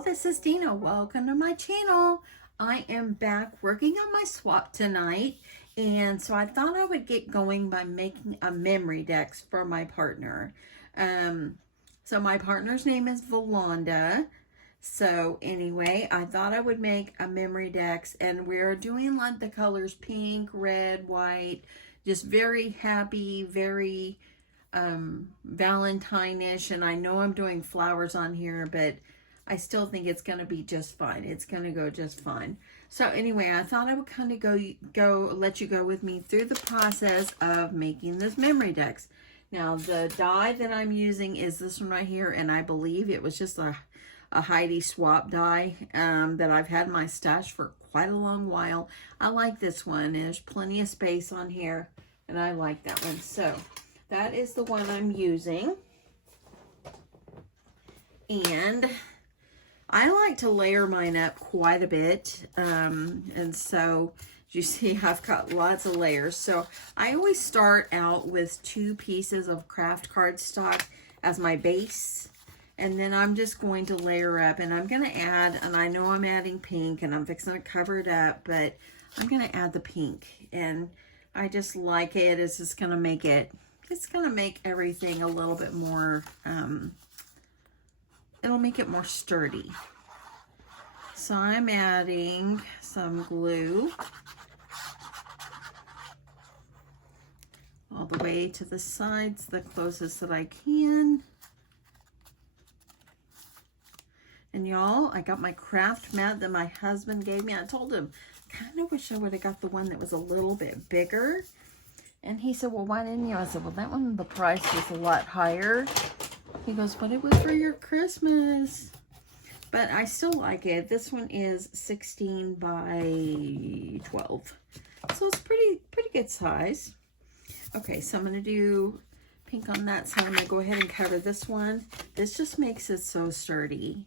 y'all, this is Dina. Welcome to my channel. I am back working on my swap tonight, and so I thought I would get going by making a memory DEX for my partner. So my partner's name is Valonda. So anyway, I thought I would make a memory DEX, and we're doing like the colors pink, red, white, just very happy, very Valentine-ish, and I know I'm doing flowers on here, but I still think it's going to be just fine. It's going to go just fine. So anyway, I thought I would kind of let you go with me through the process of making this memory DEX. Now, the die that I'm using is this one right here, and I believe it was just a Heidi swap die that I've had in my stash for quite a long while. I like this one. There's plenty of space on here, and I like that one. So that is the one I'm using. And I like to layer mine up quite a bit. And so you see I've got lots of layers. So I always start out with 2 pieces of craft cardstock as my base. And then I'm just going to layer up, and I'm going to add, and I know I'm adding pink and I'm fixing to cover it up, but I'm going to add the pink. And I just like it. It's just going to make it, it's going to make everything a little bit more, it'll make it more sturdy. So I'm adding some glue all the way to the sides, the closest that I can. And y'all, I got my craft mat that my husband gave me. I told him, kind of wish I would have got the one that was a little bit bigger. And he said, well, why didn't you? I said, well, that one, the price was a lot higher. He goes, but it was for your Christmas. But I still like it. This one is 16 by 12. So it's pretty good size. Okay, so I'm going to do pink on that side. I'm going to go ahead and cover this one. This just makes it so sturdy.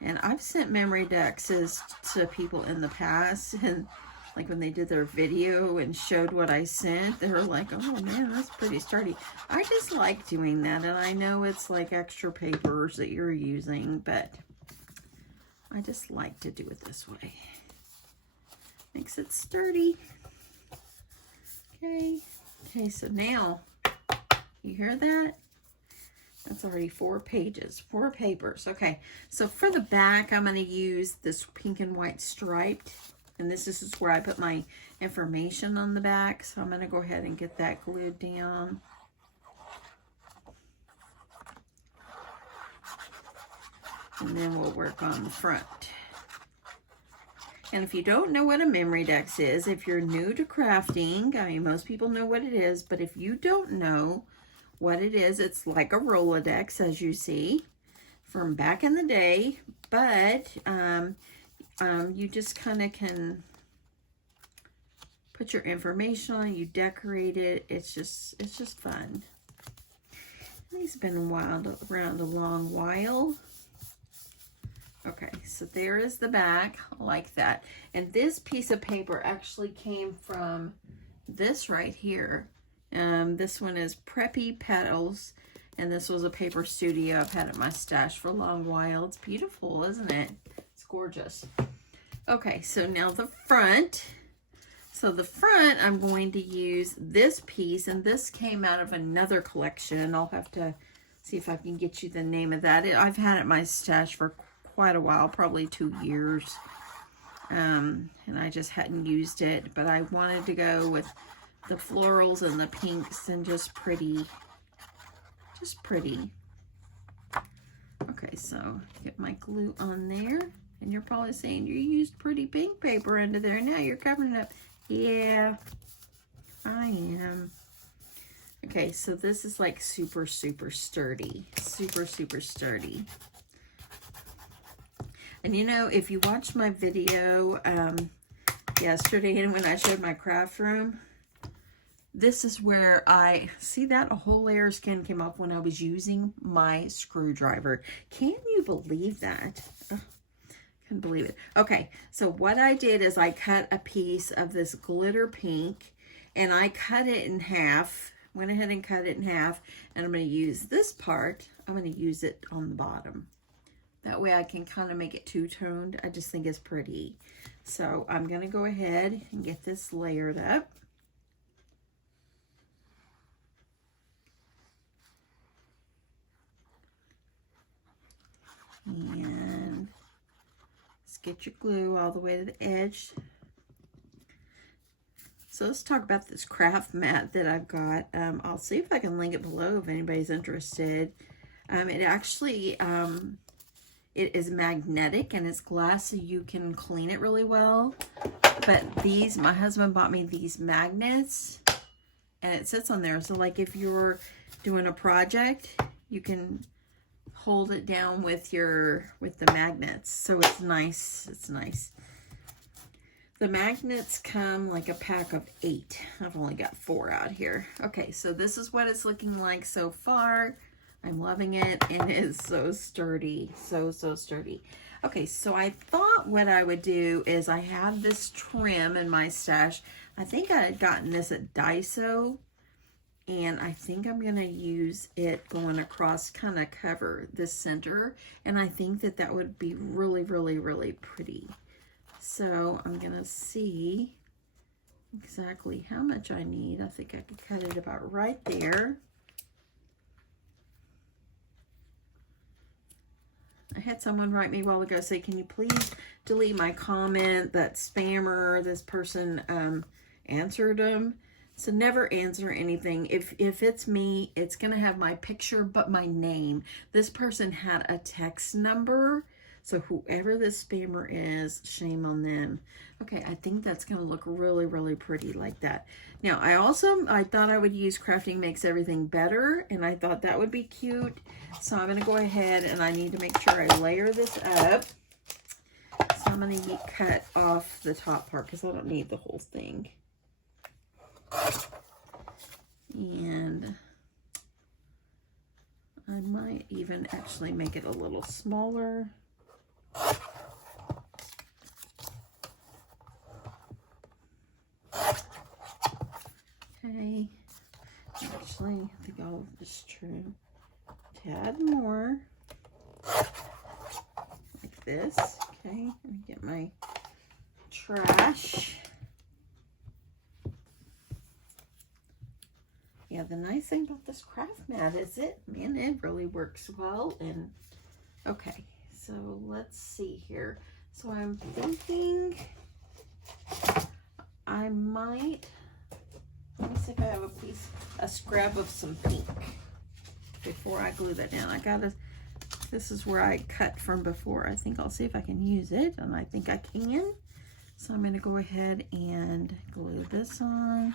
And I've sent memory DEXs to people in the past, and like when they did their video and showed what I sent, they were like, oh man, that's pretty sturdy. I just like doing that, and I know it's like extra papers that you're using, but I just like to do it this way. Makes it sturdy. Okay, so now, you hear that? That's already 4 pages, 4 papers. Okay, so for the back, I'm going to use this pink and white striped. And this is where I put my information on the back. So I'm going to go ahead and get that glued down. And then we'll work on the front. And if you don't know what a memory DEX is, if you're new to crafting, I mean, most people know what it is, but if you don't know what it is, it's like a Rolodex, as you see, from back in the day, but you just kind of can put your information on it, you decorate it, it's just fun. And he's been around a long while. Okay, so there is the back, like that. And this piece of paper actually came from this right here. This one is Preppy Petals, and this was a paper studio I've had at my stash for a long while. It's beautiful, isn't it? It's gorgeous. Okay, so now the front. So the front, I'm going to use this piece, and this came out of another collection. I'll have to see if I can get you the name of that. I've had it at my stash for quite a while, probably 2 years, and I just hadn't used it, but I wanted to go with the florals and the pinks and just pretty. Okay, so get my glue on there, and you're probably saying you used pretty pink paper under there, now you're covering it up. Yeah, I am. Okay, so this is like super sturdy, super sturdy. And you know, if you watched my video yesterday and when I showed my craft room, this is where I see that a whole layer of skin came off when I was using my screwdriver. Can you believe that? Oh, couldn't believe it. Okay, so what I did is I cut a piece of this glitter pink, and I cut it in half. Went ahead and cut it in half, and I'm going to use this part. I'm going to use it on the bottom. That way I can kind of make it two-toned. I just think it's pretty. So I'm going to go ahead and get this layered up. And let's get your glue all the way to the edge. So let's talk about this craft mat that I've got. I'll see if I can link it below if anybody's interested. It actually, it is magnetic and it's glass, so you can clean it really well. But these, my husband bought me these magnets and it sits on there. So like if you're doing a project, you can hold it down with the magnets. So it's nice. It's nice. The magnets come like a pack of 8. I've only got 4 out here. Okay, so this is what it's looking like so far. I'm loving it, and it is so sturdy. So sturdy. Okay, so I thought what I would do is I have this trim in my stash. I think I had gotten this at Daiso, and I think I'm going to use it going across, kind of cover the center, and I think that that would be really, really, really pretty. So I'm going to see exactly how much I need. I think I could cut it about right there. I had someone write me a while ago say, can you please delete my comment that spammer, this person answered them. So never answer anything. If it's me, it's going to have my picture, but my name. This person had a text number. So whoever this spammer is, shame on them. Okay, I think that's going to look really, really pretty like that. Now, I thought I would use Crafting Makes Everything Better, and I thought that would be cute. So I'm going to go ahead and I need to make sure I layer this up. So I'm going to cut off the top part because I don't need the whole thing. And I might even actually make it a little smaller. Okay, actually, I think I'll just trim a tad more, like this. Okay, let me get my trash. Yeah, the nice thing about this craft mat is it really works well. And okay, so let's see here. So I'm thinking I might, let me see if I have a scrap of some pink before I glue that down. This is where I cut from before. I think I'll see if I can use it, and I think I can. So I'm going to go ahead and glue this on.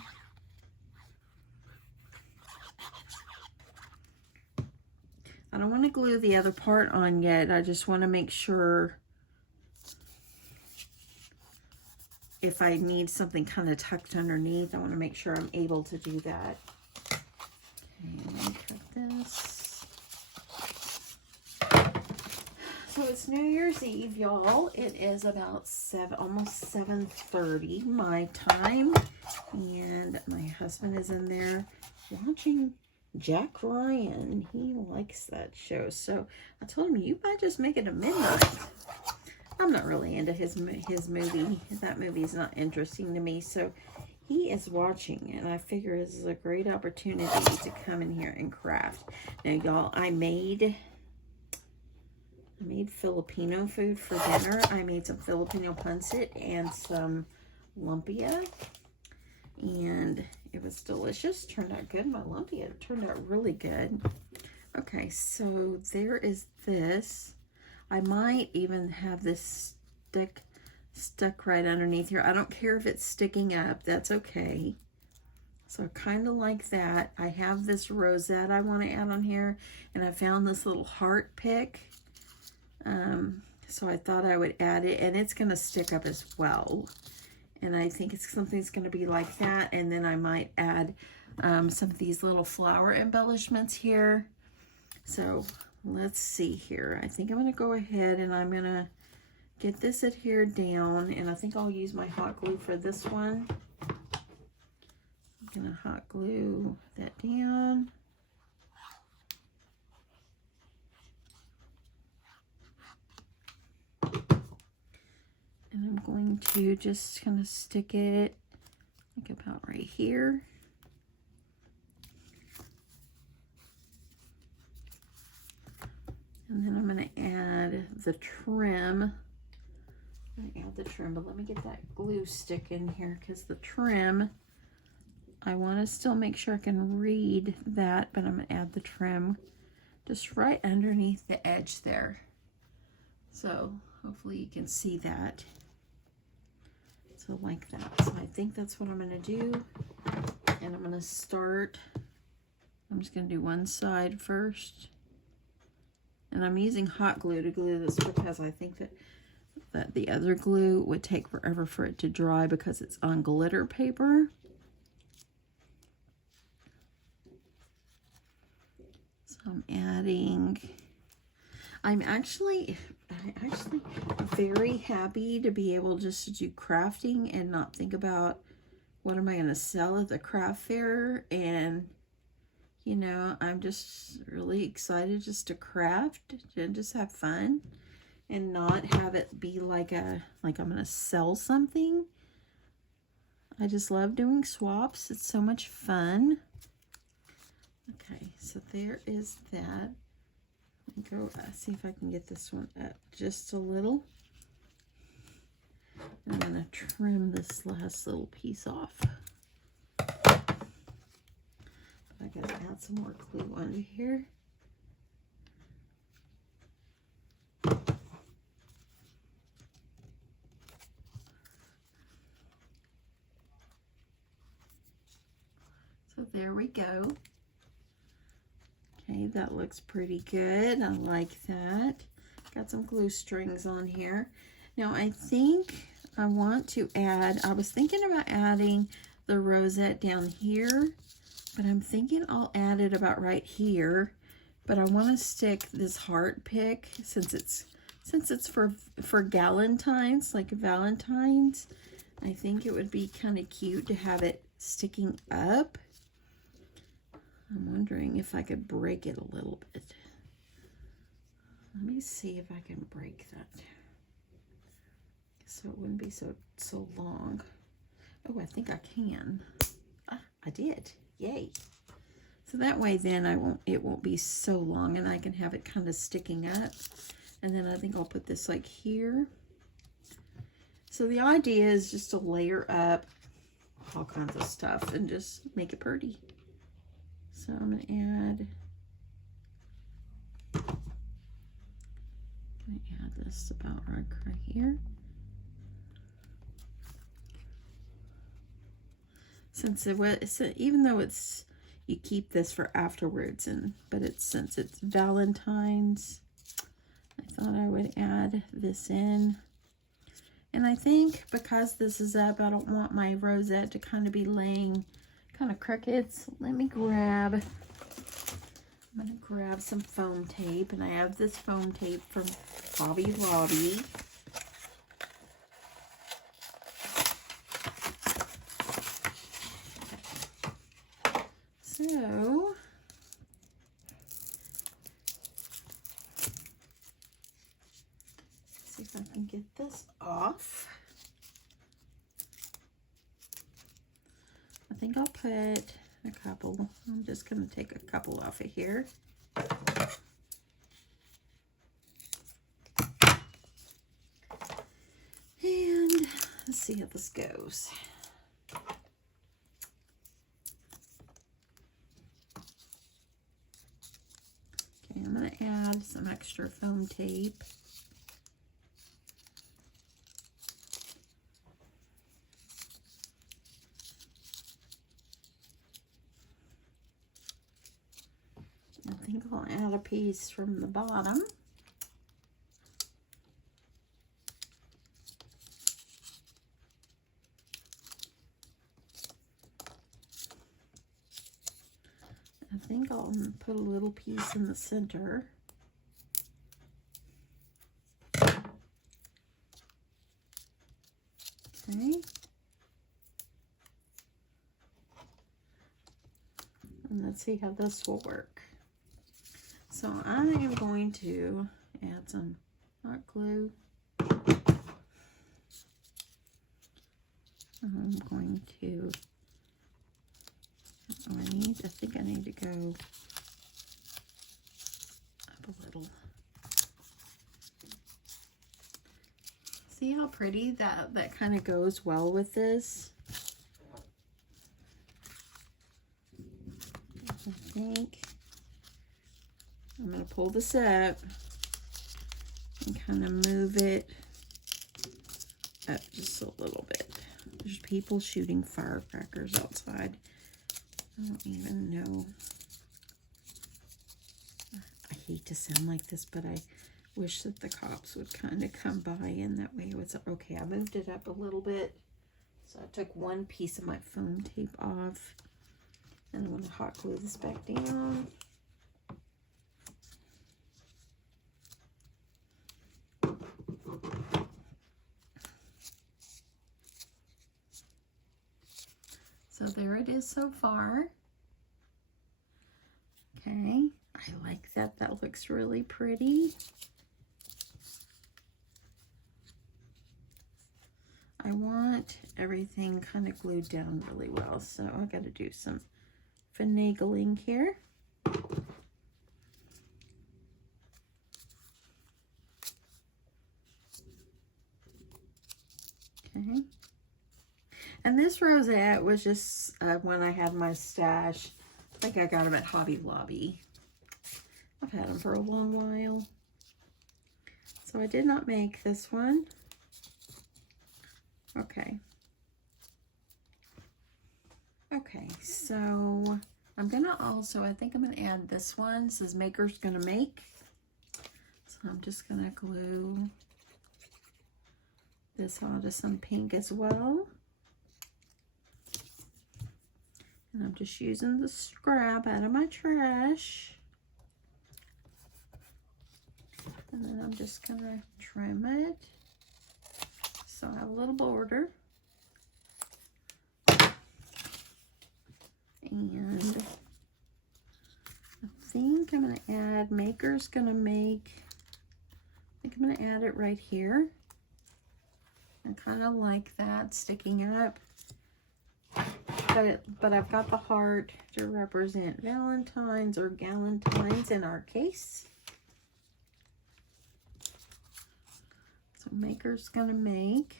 I don't want to glue the other part on yet. I just want to make sure if I need something kind of tucked underneath, I want to make sure I'm able to do that. Okay, let me cut this. So it's New Year's Eve, y'all. It is about almost 7:30 my time, and my husband is in there watching Jack Ryan. He likes that show, so I told him, you might just make it a midnight. I'm not really into his movie. That movie is not interesting to me, so he is watching, and I figure this is a great opportunity to come in here and craft. Now, y'all, I made Filipino food for dinner. I made some Filipino pancit and some lumpia, and it was delicious. Turned out good. My lumpia turned out really good. Okay, so there is this. I might even have this stuck right underneath here. I don't care if it's sticking up. That's okay. So I kind of like that. I have this rosette I want to add on here, and I found this little heart pick. So I thought I would add it, and it's going to stick up as well. And I think something's going to be like that. And then I might add some of these little flower embellishments here. So let's see here. I think I'm going to go ahead and I'm going to get this adhered down. And I think I'll use my hot glue for this one. I'm going to hot glue that down. And I'm going to just kind of stick it like about right here. And then I'm going to add the trim. I'm going to add the trim, but let me get that glue stick in here because the trim, I want to still make sure I can read that, but I'm going to add the trim just right underneath the edge there. So hopefully you can see that. So like that. So I think that's what I'm going to do. And I'm going to start, I'm just going to do one side first. And I'm using hot glue to glue this because I think that the other glue would take forever for it to dry because it's on glitter paper. So I'm adding, I'm actually very happy to be able just to do crafting and not think about what am I going to sell at the craft fair. And you know, I'm just really excited just to craft and just have fun and not have it be like I'm going to sell something. I just love doing swaps. It's so much fun. Okay, so there is that. Let me go see if I can get this one up just a little. I'm going to trim this last little piece off. I gotta add some more glue under here. So there we go. Okay, that looks pretty good. I like that. Got some glue strings on here. Now I think I want to add, I was thinking about adding the rosette down here, but I'm thinking I'll add it about right here. But I want to stick this heart pick since it's for Galentine's, like Valentine's. I think it would be kind of cute to have it sticking up. I'm wondering if I could break it a little bit. Let me see if I can break that so it wouldn't be so long. Oh, I think I can. Ah, I did. Yay. So that way then it won't be so long and I can have it kind of sticking up. And then I think I'll put this like here. So the idea is just to layer up all kinds of stuff and just make it pretty. So I'm going to add this about right here. Since even though you keep this for afterwards, but since it's Valentine's, I thought I would add this in. And I think because this is up, I don't want my rosette to kind of be laying kind of crooked. So I'm going to grab some foam tape, and I have this foam tape from Hobby Lobby. So, see if I can get this off. I think I'll put a couple. I'm just going to take a couple off of here. And let's see how this goes. I'm going to add some extra foam tape. I think I'll add a piece from the bottom. I think I'll put a little piece in the center. Okay. And let's see how this will work. So I am going to add some hot glue. I'm going to, I think I need to go up a little. See how pretty that kind of goes well with this? I think I'm going to pull this up and kind of move it up just a little bit. There's people shooting firecrackers outside. I don't even know. I hate to sound like this, but I wish that the cops would kind of come by, and that way it was okay. I moved it up a little bit. So I took one piece of my foam tape off, and I'm going to hot glue this back down. So there it is so far. Okay, I like that. That looks really pretty. I want everything kind of glued down really well, so I got to do some finagling here. Okay. And this rosette was just when I had my stash. I think I got them at Hobby Lobby. I've had them for a long while. So I did not make this one. Okay. Okay, so I'm gonna also, I think I'm gonna add this one. It says Maker's Gonna Make. So I'm just gonna glue this onto some pink as well. And I'm just using the scrap out of my trash. And then I'm just gonna trim it so I have a little border. And I think I'm gonna add Maker's Gonna Make. I think I'm gonna add it right here. I kind of like that sticking up. But I've got the heart to represent Valentine's or Galentine's in our case. So Maker's Gonna Make.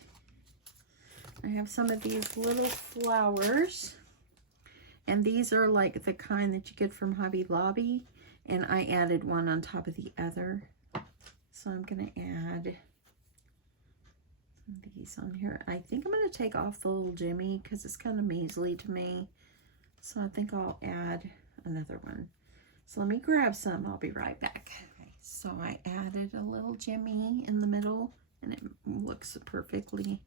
I have some of these little flowers. And these are like the kind that you get from Hobby Lobby. And I added one on top of the other. So I'm going to add these on here. I think I'm going to take off the little Jimmy because it's kind of measly to me. So I think I'll add another one. So let me grab some. I'll be right back. Okay, so I added a little Jimmy in the middle and it looks perfectly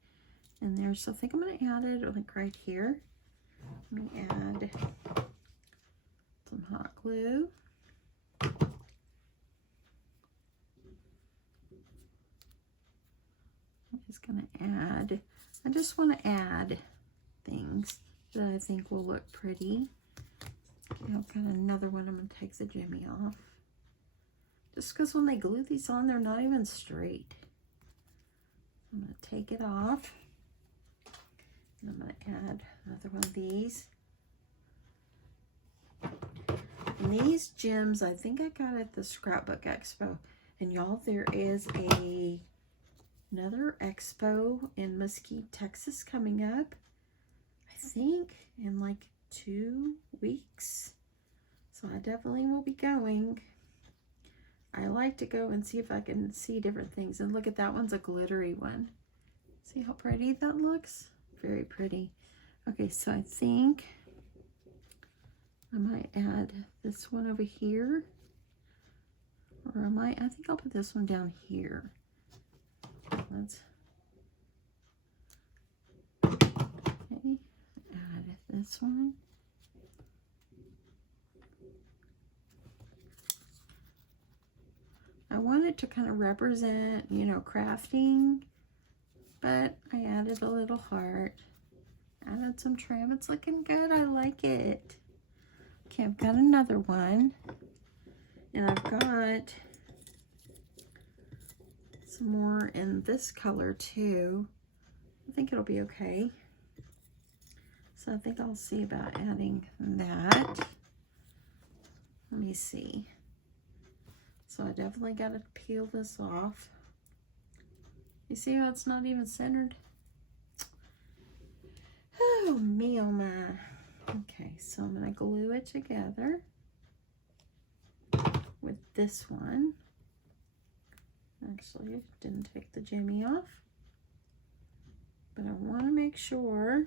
in there. So I think I'm going to add it like right here. Let me add some hot glue. I'm just going to add, I just want to add things that I think will look pretty. Okay, I've got another one. I'm going to take the Jimmy off. Just because when they glue these on, they're not even straight. I'm going to take it off. And I'm going to add another one of these. And these gems, I think I got at the Scrapbook Expo. And y'all, there is another expo in Mesquite, Texas coming up. I think in like 2 weeks. So I definitely will be going. I like to go and see if I can see different things. And look at that one's a glittery one. See how pretty that looks? Very pretty. Okay, so I think I might add this one over here. Or I think I'll put this one down here. Let's add this one. I wanted to kind of represent, you know, crafting, but I added a little heart, added some trim. It's looking good. I like it. Okay, I've got another one, and I've got some more in this color too. I think it'll be okay. So I think I'll see about adding that. Let me see. So I definitely got to peel this off. You see how it's not even centered? Oh, me, oh my. Okay, so I'm going to glue it together with this one. Actually, didn't take the jimmy off. But I want to make sure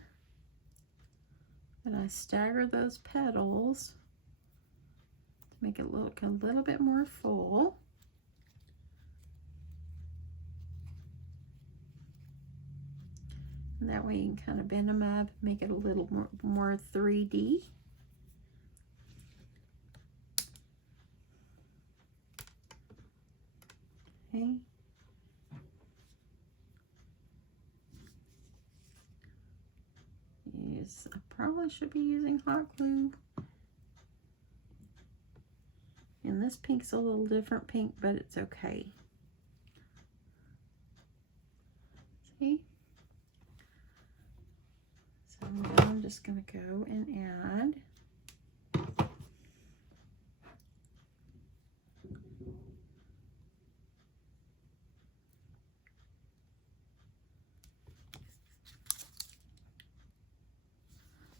that I stagger those petals to make it look a little bit more full. And that way you can kind of bend them up, make it a little more 3D. Okay. I probably should be using hot glue. And this pink's a little different pink, but it's okay. See? So now I'm just going to go and add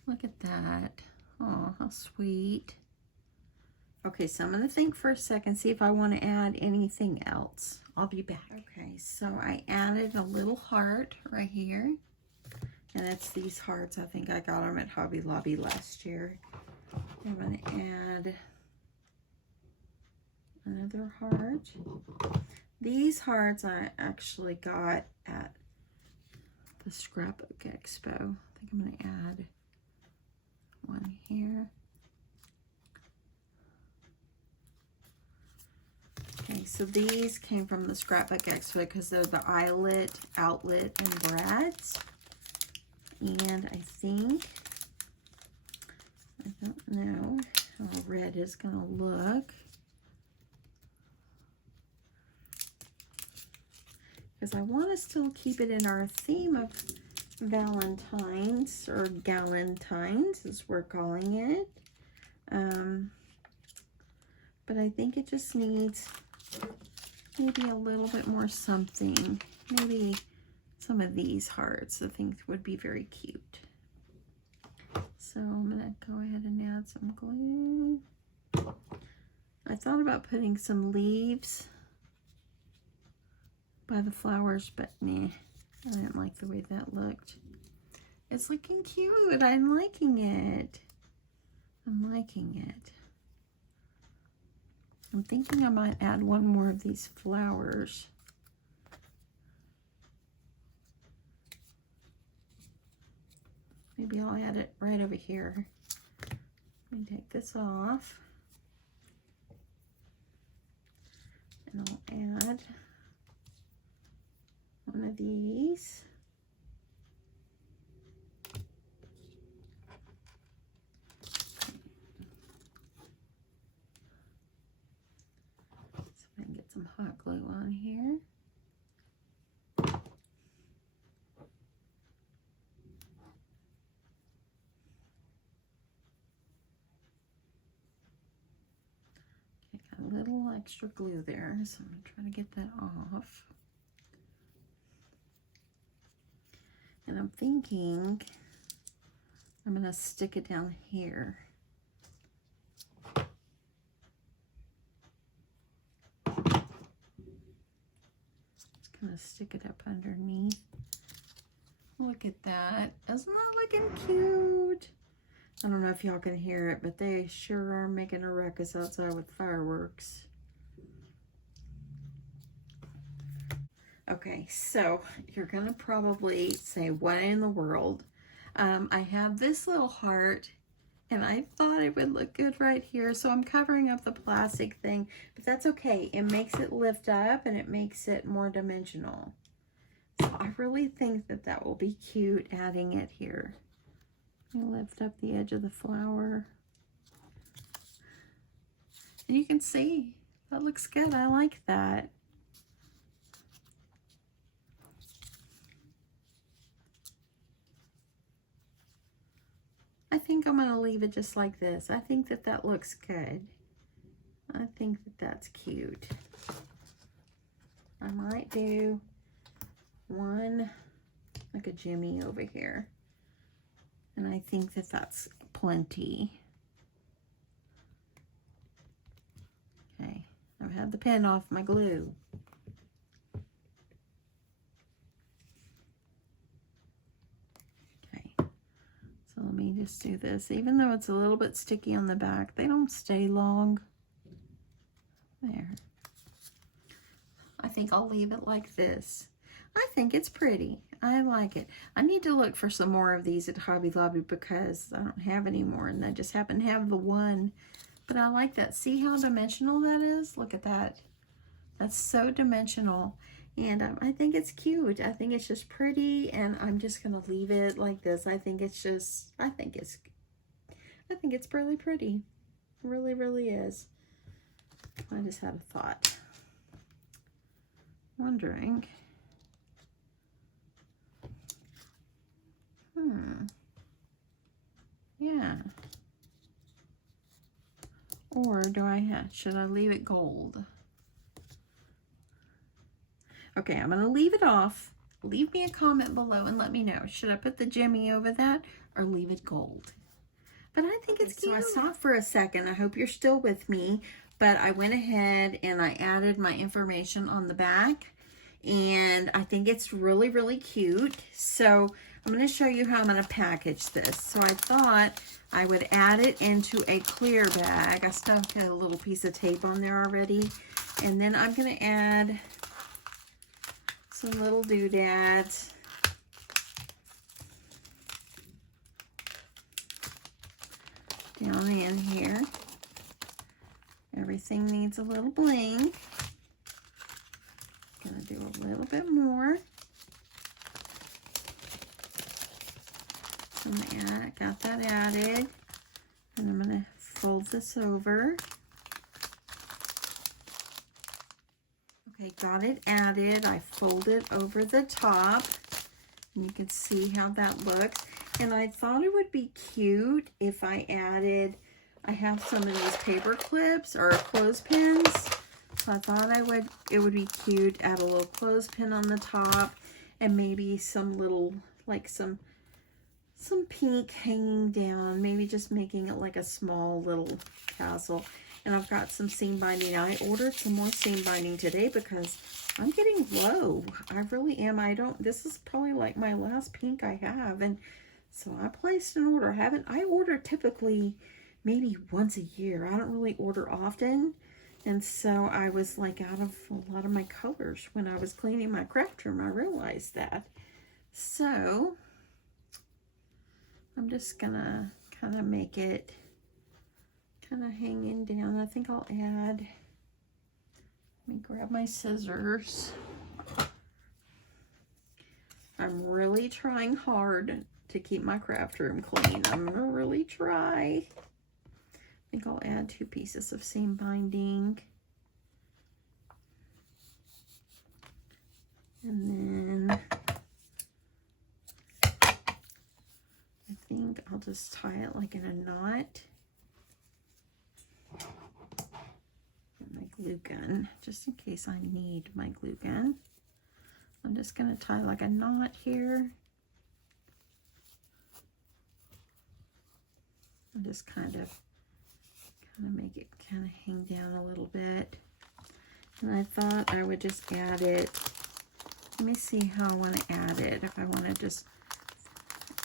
look at that. Oh, how sweet. Okay, so I'm going to think for a second, see if I want to add anything else. I'll be back. Okay, so I added a little heart right here. And it's these hearts. I think I got them at Hobby Lobby last year. I'm going to add another heart. These hearts I actually got at the Scrapbook Expo. I think I'm going to add one here. Okay, so these came from the Scrapbook Expo because they're the eyelet, outlet, and brads. And I think, I don't know how red is going to look. Because I want to still keep it in our theme of Valentine's, or Galentines as we're calling it. But I think it just needs maybe a little bit more something. Maybe some of these hearts I think would be very cute. So I'm going to go ahead and add some glue. I thought about putting some leaves by the flowers, but nah, I didn't like the way that looked. It's looking cute. I'm liking it. I'm liking it. I'm thinking I might add one more of these flowers. Maybe I'll add it right over here. Let me take this off. And I'll add one of these. So I can get some hot glue on here. A little extra glue there, so I'm going to try to get that off. And I'm thinking I'm going to stick it down here. Just going to stick it up underneath. Look at that. Isn't that looking cute? I don't know if y'all can hear it, but they sure are making a ruckus outside with fireworks. Okay, so you're gonna probably say, what in the world? I have this little heart, and I thought it would look good right here, so I'm covering up the plastic thing, but that's okay. It makes it lift up, and it makes it more dimensional. So I really think that that will be cute, adding it here. Lift up the edge of the flower. And you can see, that looks good. I like that. think I'm going to leave it just like this. I think that that looks good. I think that that's cute. I might do one like a Jimmy over here. And I think that that's plenty. Okay, I've had the pen off my glue. Okay, so let me just do this. Even though it's a little bit sticky on the back, they don't stay long. There. I think I'll leave it like this. I think it's pretty. I like it. I need to look for some more of these at Hobby Lobby because I don't have any more, and I just happen to have the one. But I like that. See how dimensional that is? Look at that. That's so dimensional. And I think it's cute. I think it's just pretty, and I'm just going to leave it like this. I think it's really pretty. It really, really is. I just had a thought. Wondering. Yeah. Or should I leave it gold? Okay, I'm going to leave it off. Leave me a comment below and let me know. Should I put the Jimmy over that or leave it gold? But I think it's cute. So I stopped for a second. I hope you're still with me. But I went ahead and I added my information on the back. And I think it's really, really cute. So I'm going to show you how I'm going to package this. So I thought I would add it into a clear bag. I stuck a little piece of tape on there already. And then I'm going to add some little doodads. Down in here. Everything needs a little bling. Gonna do a little bit more. So got that added. And I'm gonna fold this over. Okay, got it added. I fold it over the top. And you can see how that looks. And I thought it would be cute if I have some of these paper clips or clothespins. So I thought it would be cute, add a little clothespin on the top and maybe some little, like some pink hanging down, maybe just making it like a small little castle. And I've got some seam binding. I ordered some more seam binding today because I'm getting low. I really am. This is probably like my last pink I have. And so I placed an order. I order typically maybe once a year. I don't really order often. And so I was like out of a lot of my colors when I was cleaning my craft room. I realized that. So I'm just gonna kind of make it kind of hanging down. I think I'll add, let me grab my scissors. I'm really trying hard to keep my craft room clean. I'm gonna really try. I think I'll add 2 pieces of seam binding. And then I think I'll just tie it like in a knot. And my glue gun, just in case I need my glue gun. I'm just gonna tie like a knot here. And just kind of make it kind of hang down a little bit. And I thought I would just add it. Let me see how I want to add it. If I want to just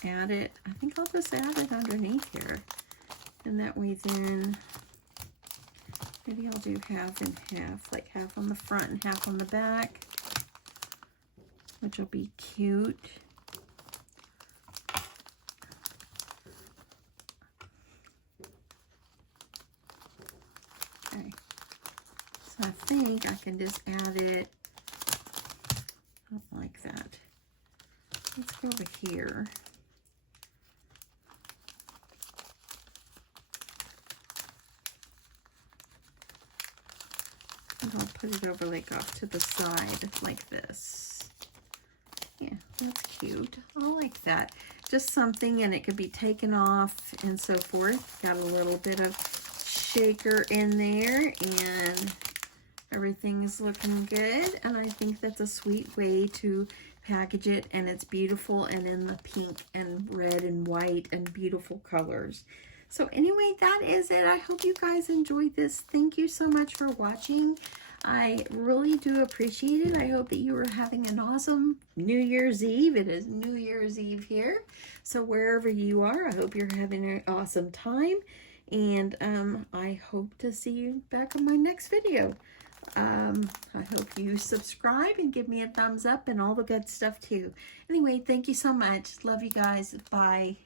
add it, I think I'll just add it underneath here. And that way then, maybe I'll do half and half, like half on the front and half on the back, which will be cute. Okay, so I think I can just add it, I don't like that. Let's go over here. And I'll put it over like off to the side like this. Yeah, that's cute. I like that. just something, and it could be taken off and so forth. Got a little bit of shaker in there, and everything is looking good. And I think that's a sweet way to package it, and it's beautiful and in the pink and red and white and beautiful colors. So anyway, that is it. I hope you guys enjoyed this. Thank you so much for watching. I really do appreciate it. I hope that you are having an awesome New Year's Eve. It is New Year's Eve here. So wherever you are, I hope you're having an awesome time. And I hope to see you back on my next video. I hope you subscribe and give me a thumbs up and all the good stuff too. Anyway, thank you so much. Love you guys. Bye.